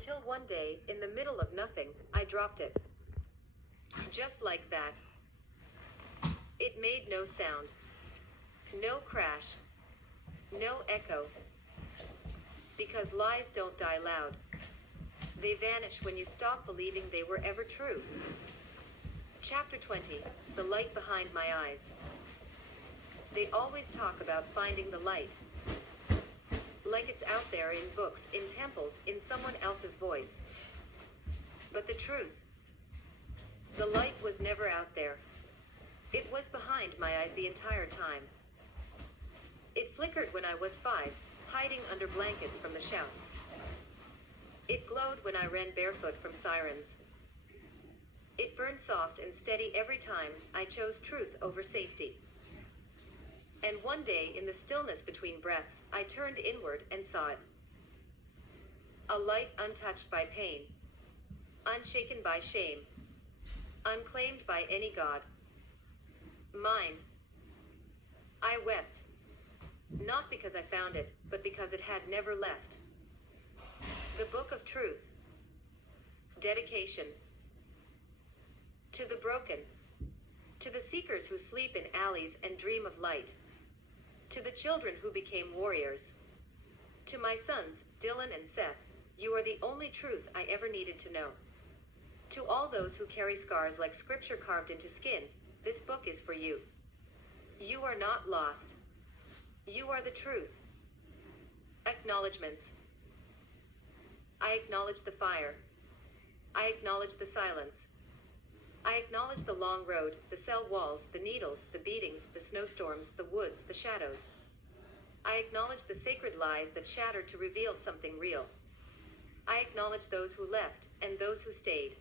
Until one day, in the middle of nothing, I dropped it. Just like that. It made no sound. No crash. No echo. Because lies don't die loud. They vanish when you stop believing they were ever true. Chapter 20, The Light Behind My Eyes. They always talk about finding the light. Like it's out there in books, in temples, in someone else's voice. But the truth, the light was never out there. It was behind my eyes the entire time. It flickered when I was 5, hiding under blankets from the shouts. It glowed when I ran barefoot from sirens. It burned soft and steady every time I chose truth over safety. And one day, in the stillness between breaths, I turned inward and saw it. A light untouched by pain, unshaken by shame, unclaimed by any god. Mine. I wept. Not because I found it, but because it had never left. The Book of Truth. Dedication. To the broken. To the seekers who sleep in alleys and dream of light. To the children who became warriors. To my sons, Dylan and Seth, you are the only truth I ever needed to know. To all those who carry scars like scripture carved into skin, this book is for you. You are not lost. You are the truth. Acknowledgements. I acknowledge the fire. I acknowledge the silence. I acknowledge the long road, the cell walls, the needles, the beatings, the snowstorms, the woods, the shadows. I acknowledge the sacred lies that shattered to reveal something real. I acknowledge those who left, and those who stayed.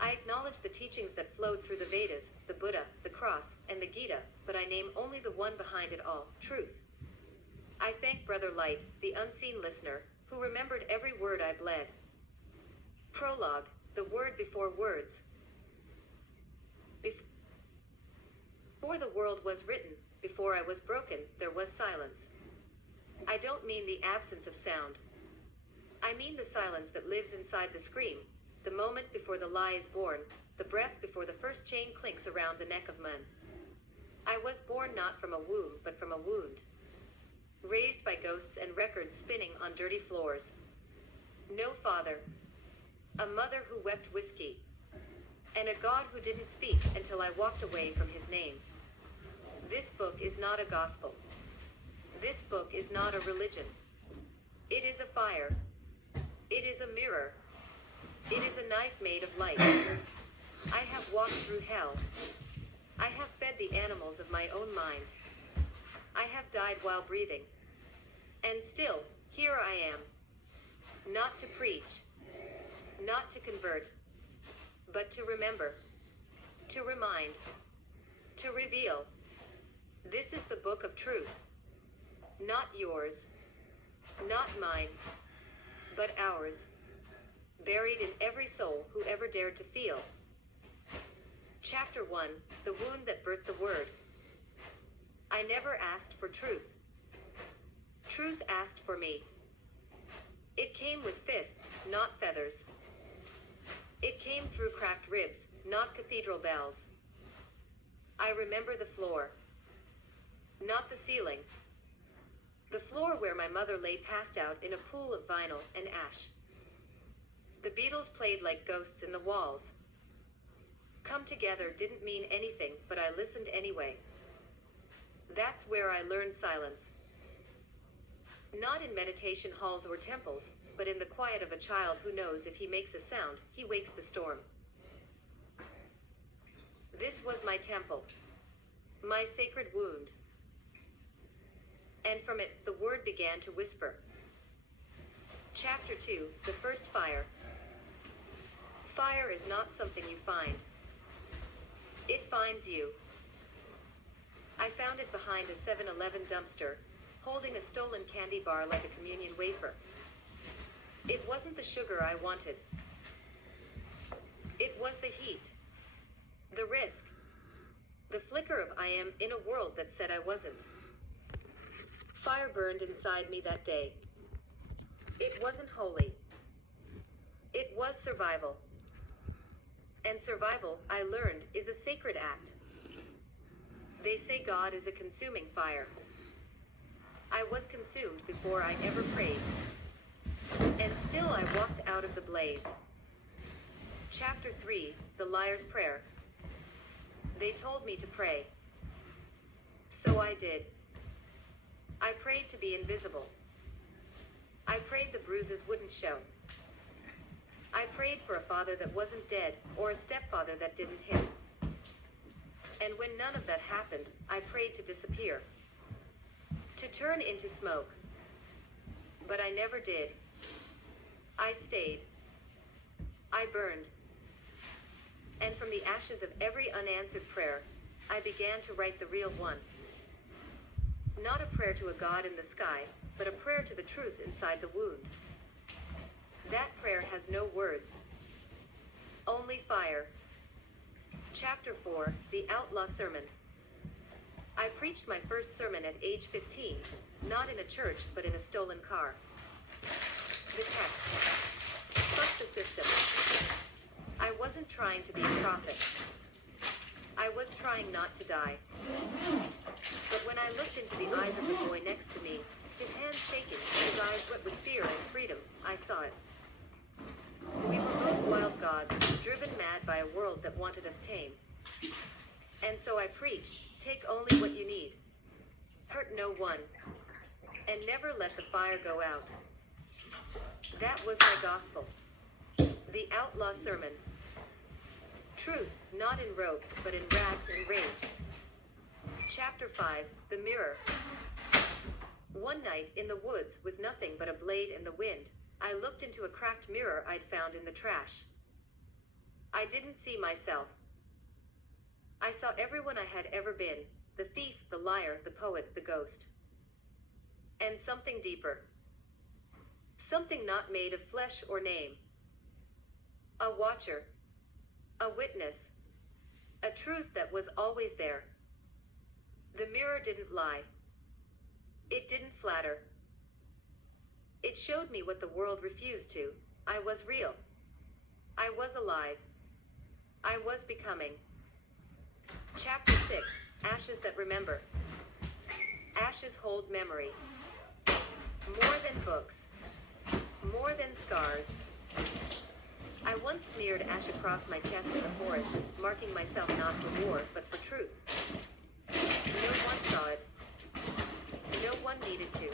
I acknowledge the teachings that flowed through the Vedas, the Buddha, the Cross, and the Gita, but I name only the one behind it all, truth. I thank Brother Light, the unseen listener, who remembered every word I bled. Prologue, the word before words. Before the world was written, before I was broken, there was silence. I don't mean the absence of sound. I mean the silence that lives inside the scream, the moment before the lie is born, the breath before the first chain clinks around the neck of man. I was born not from a womb, but from a wound. Raised by ghosts and records spinning on dirty floors. No father. A mother who wept whiskey. And a God who didn't speak until I walked away from his name. This book is not a gospel. This book is not a religion. It is a fire. It is a mirror. It is a knife made of light. I have walked through hell. I have fed the animals of my own mind. I have died while breathing. And still, here I am. Not to preach. Not to convert. But to remember. To remind. To reveal. This is the book of truth. Not yours. Not mine. But ours. Buried in every soul who ever dared to feel. Chapter 1, The Wound That Birthed the Word. I never asked for truth. Truth asked for me. It came with fists, not feathers. It came through cracked ribs, not cathedral bells. I remember the floor. Not the ceiling. The floor where my mother lay passed out in a pool of vinyl and ash. The Beatles played like ghosts in the walls. Come Together didn't mean anything, but I listened anyway. That's where I learned silence. Not in meditation halls or temples, but in the quiet of a child who knows if he makes a sound, he wakes the storm. This was my temple. My sacred wound. And from it, the word began to whisper. Chapter 2, The First Fire. Fire is not something you find. It finds you. I found it behind a 7-Eleven dumpster, holding a stolen candy bar like a communion wafer. It wasn't the sugar I wanted. It was the heat. The risk. The flicker of I am in a world that said I wasn't. Fire burned inside me that day. It wasn't holy. It was survival. And survival, I learned, is a sacred act. They say God is a consuming fire. I was consumed before I ever prayed. And still I walked out of the blaze. Chapter 3, The Liar's Prayer. They told me to pray. So I did. I prayed to be invisible. I prayed the bruises wouldn't show. I prayed for a father that wasn't dead, or a stepfather that didn't hit. And when none of that happened, I prayed to disappear. To turn into smoke. But I never did. I stayed. I burned. And from the ashes of every unanswered prayer, I began to write the real one. Not a prayer to a God in the sky, but a prayer to the truth inside the wound. That prayer has no words. Only fire. Chapter 4, The Outlaw Sermon. I preached my first sermon at age 15, not in a church, but in a stolen car. The text. Fuck the system. I wasn't trying to be a prophet. I was trying not to die. But when I looked into the eyes of the boy next to me, his hands shaking, his eyes wet with fear and freedom, I saw it. We were both wild gods, driven mad by a world that wanted us tame. And so I preached, take only what you need. Hurt no one. And never let the fire go out. That was my gospel. The Outlaw Sermon. Truth, not in robes, but in rags and rage. Chapter 5, The Mirror. One night, in the woods, with nothing but a blade and the wind, I looked into a cracked mirror I'd found in the trash. I didn't see myself. I saw everyone I had ever been, the thief, the liar, the poet, the ghost. And something deeper. Something not made of flesh or name. A watcher. A witness. A truth that was always there. The mirror didn't lie. It didn't flatter. It showed me what the world refused to. I was real. I was alive. I was becoming. Chapter 6, Ashes That Remember. Ashes hold memory. More than books. More than scars. I once smeared ash across my chest in the forest, marking myself not for war, but for truth. No one saw it. No one needed to.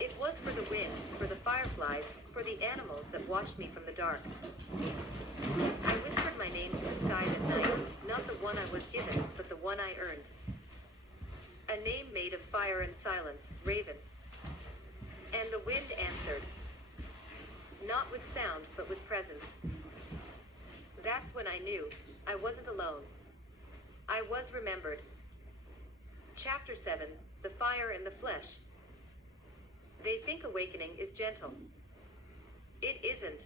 It was for the wind, for the fireflies, for the animals that watched me from the dark. I whispered my name to the skies at night, not the one I was given, but the one I earned. A name made of fire and silence, Raven. And the wind answered. Not with sound, but with presence. That's when I knew I wasn't alone. I was remembered. Chapter 7, The Fire and the Flesh. They think awakening is gentle. It isn't.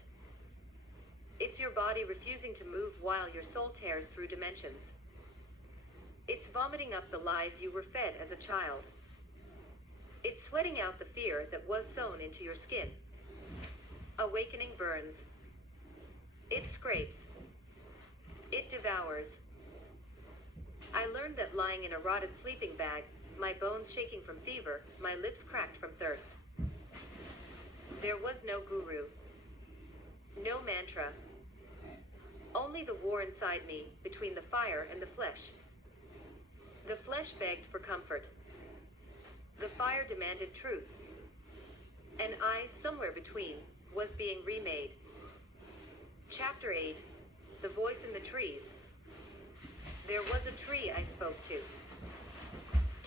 It's your body refusing to move while your soul tears through dimensions. It's vomiting up the lies you were fed as a child. It's sweating out the fear that was sewn into your skin. Awakening burns. It scrapes. It devours. I learned that lying in a rotted sleeping bag, my bones shaking from fever, my lips cracked from thirst. There was no guru. No mantra. Only the war inside me, between the fire and the flesh. The flesh begged for comfort. The fire demanded truth. And I, somewhere between, was being remade. Chapter 8, The Voice in the Trees. There was a tree I spoke to.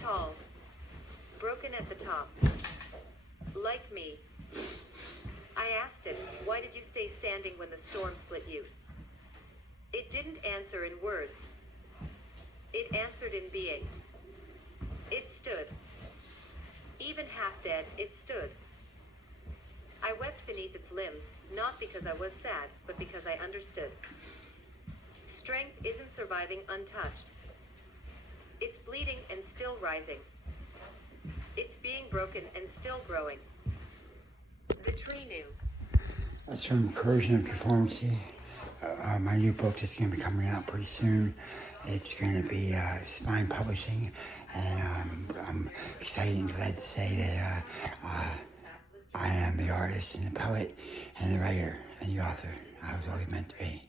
Tall. Broken at the top. Like me. I asked it, why did you stay standing when the storm split you? It didn't answer in words. It answered in being. It stood. Even half dead, it stood. I wept beneath its limbs, not because I was sad, but because I understood. Strength isn't surviving untouched. It's bleeding and still rising. It's being broken and still growing. The tree knew. That's from Corrosion of Conformity. My new book is going to be coming out pretty soon. It's going to be Spine Publishing, and I'm excited and glad to say that I am the artist and the poet and the writer and the author I was always meant to be.